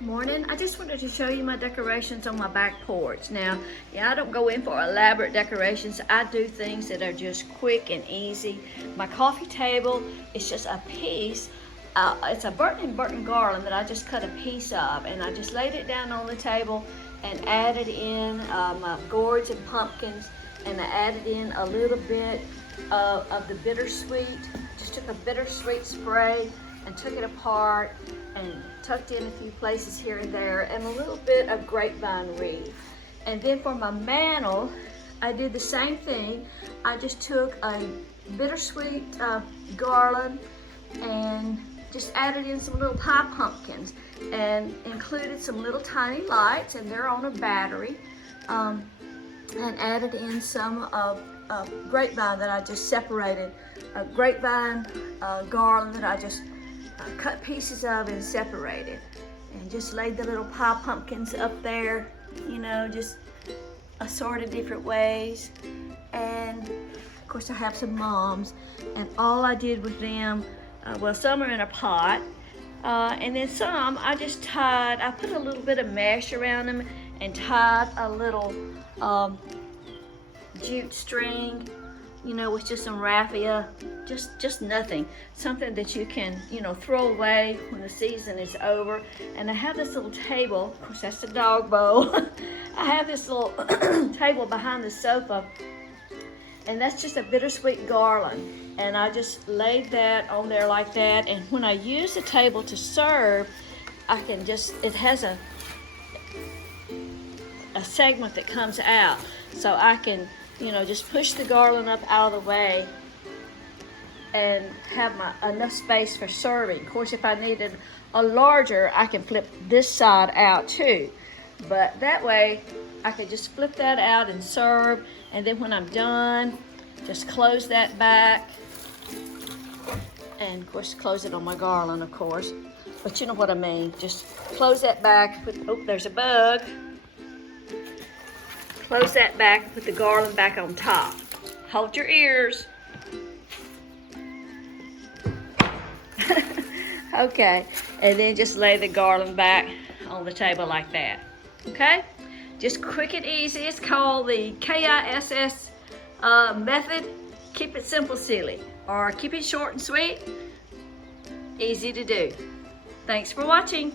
Morning. I just wanted to show you my decorations on my back porch. Now, yeah, I don't go in for elaborate decorations. I do things that are just quick and easy. My coffee table is just a piece. It's a Burton garland that I just cut a piece of, and I just laid it down on the table and added in my gourds and pumpkins, and I added in a little bit of the bittersweet. Just took a bittersweet spray and took it apart and tucked in a few places here and there, and a little bit of grapevine reed. And then for my mantle, I did the same thing. I just took a bittersweet garland and just added in some little pie pumpkins and included some little tiny lights, and they're on a battery, and added in some of grapevine that I just separated, a grapevine garland that I just cut pieces of and separated, and just laid the little pie pumpkins up there, you know, just assorted different ways. And of course I have some moms, and all I did with them, well, some are in a pot, and then some I just tied, I put a little bit of mesh around them and tied a little jute string, you know, with just some raffia, just nothing, something that you can, you know, throw away when the season is over. And I have this little table, of course that's the dog bowl. I have this little table behind the sofa, and that's just a bittersweet garland, and I just laid that on there like that. And when I use the table to serve, I can just, it has a segment that comes out, so I can, you know, just push the garland up out of the way and have enough space for serving. Of course, if I needed a larger, I can flip this side out too. But that way, I can just flip that out and serve. And then when I'm done, just close that back. And of course, close it on my garland, of course. But you know what I mean. Just close that back. Oh, there's a bug. Close that back and put the garland back on top. Hold your ears. Okay, and then just lay the garland back on the table like that. Okay, just quick and easy. It's called the KISS method. Keep it simple, silly, or keep it short and sweet. Easy to do. Thanks for watching.